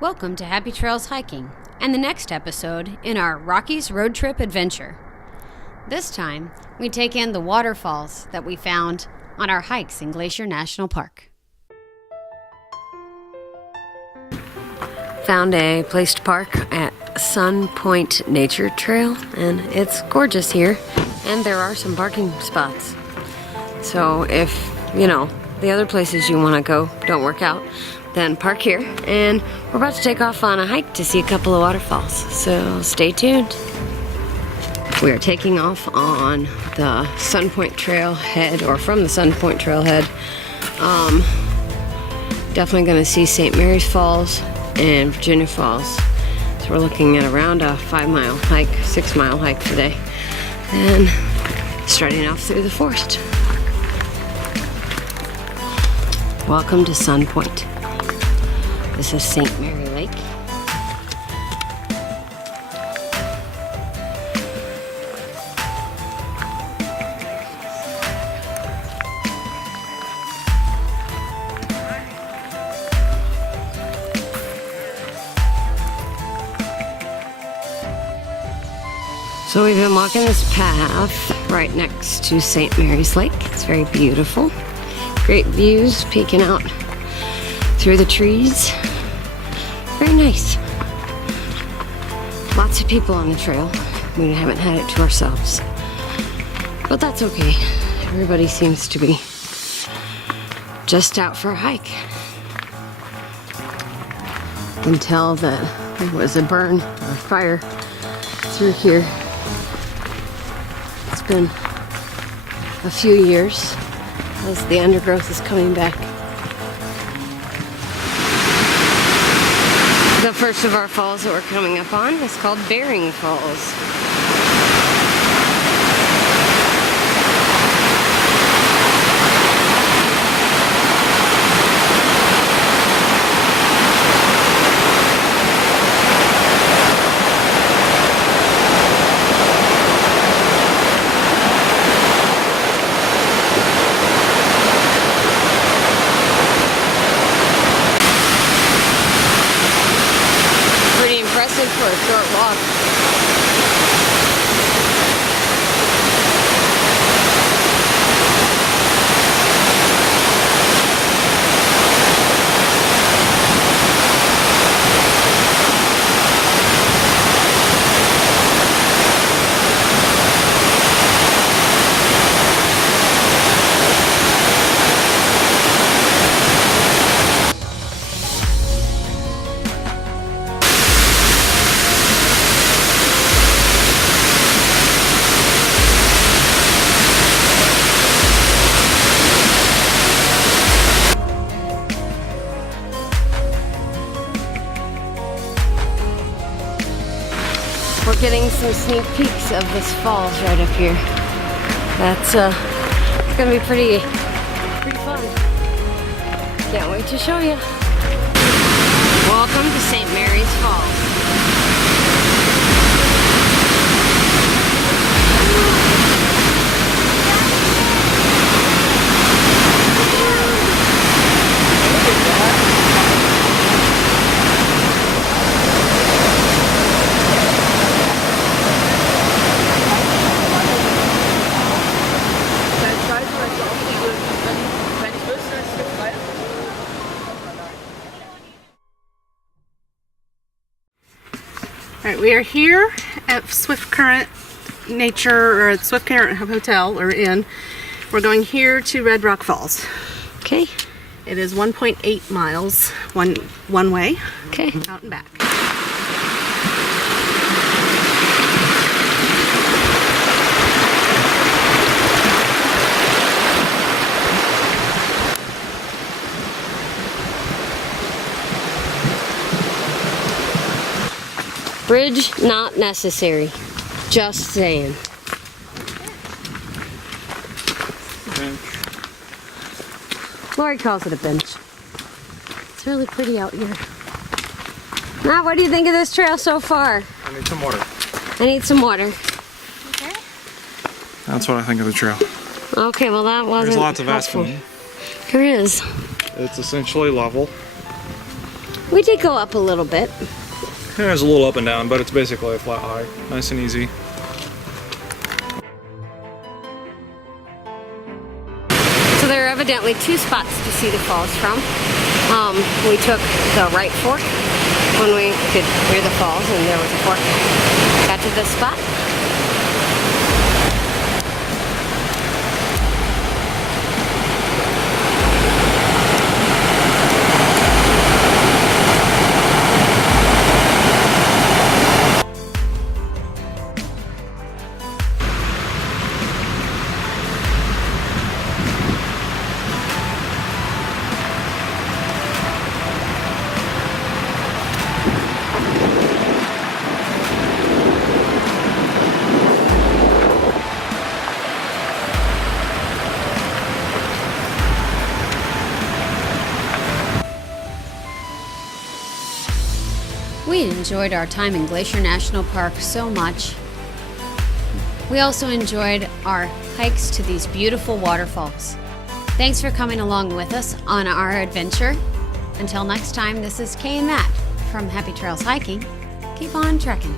Welcome to Happy Trails Hiking, and the next episode in our Rockies road trip adventure. This time, we take in the waterfalls that we found on our hikes in Glacier National Park. Found a place to park at Sun Point Nature Trail, and it's gorgeous here, and there are some parking spots. So if, the other places you want to go don't work out, then park here, and we're about to take off on a hike to see a couple of waterfalls, so stay tuned. We are taking off on the Sun Point Trailhead, or from the Sun Point Trailhead. Definitely going to see St. Mary's Falls and Virginia Falls. So we're looking at around a 5-mile hike, 6-mile hike today, and starting off through the forest. Welcome to Sun Point. This is St. Mary Lake. So we've been walking this path right next to St. Mary's Lake. It's very beautiful. Great views peeking out through the trees. Very nice. Lots of people on the trail. We haven't had it to ourselves, but that's okay. Everybody seems to be just out for a hike. You can tell that there was a burn or fire through here. It's been a few years as the undergrowth is coming back. The first of our falls that we're coming up on is called Bering Falls. For a short walk. We're getting some sneak peeks of this falls right up here. That's it's gonna be pretty fun. Can't wait to show you. Welcome to St. Mary's Falls. Alright, we are here at Swift Current Nature, or Swift Current Hotel, or Inn. We're going here to Red Rock Falls. Okay. It is 1.8 miles one way. Okay. Out and back. Bridge not necessary. Just saying. Bench. Lori calls it a bench. It's really pretty out here. Matt, what do you think of this trail so far? I need some water. I need some water. Okay. That's what I think of the trail. Okay, well that wasn't There's lots of helpful. aspen. There is. It's essentially level. We did go up a little bit. Yeah, it's a little up and down, but it's basically a flat high. Nice and easy. So there are evidently two spots to see the falls from. We took the right fork when we could hear the falls, and there was a fork. Got to this spot. We enjoyed our time in Glacier National Park so much. We also enjoyed our hikes to these beautiful waterfalls. Thanks for coming along with us on our adventure. Until next time, this is Kay and Matt from Happy Trails Hiking. Keep on trekking.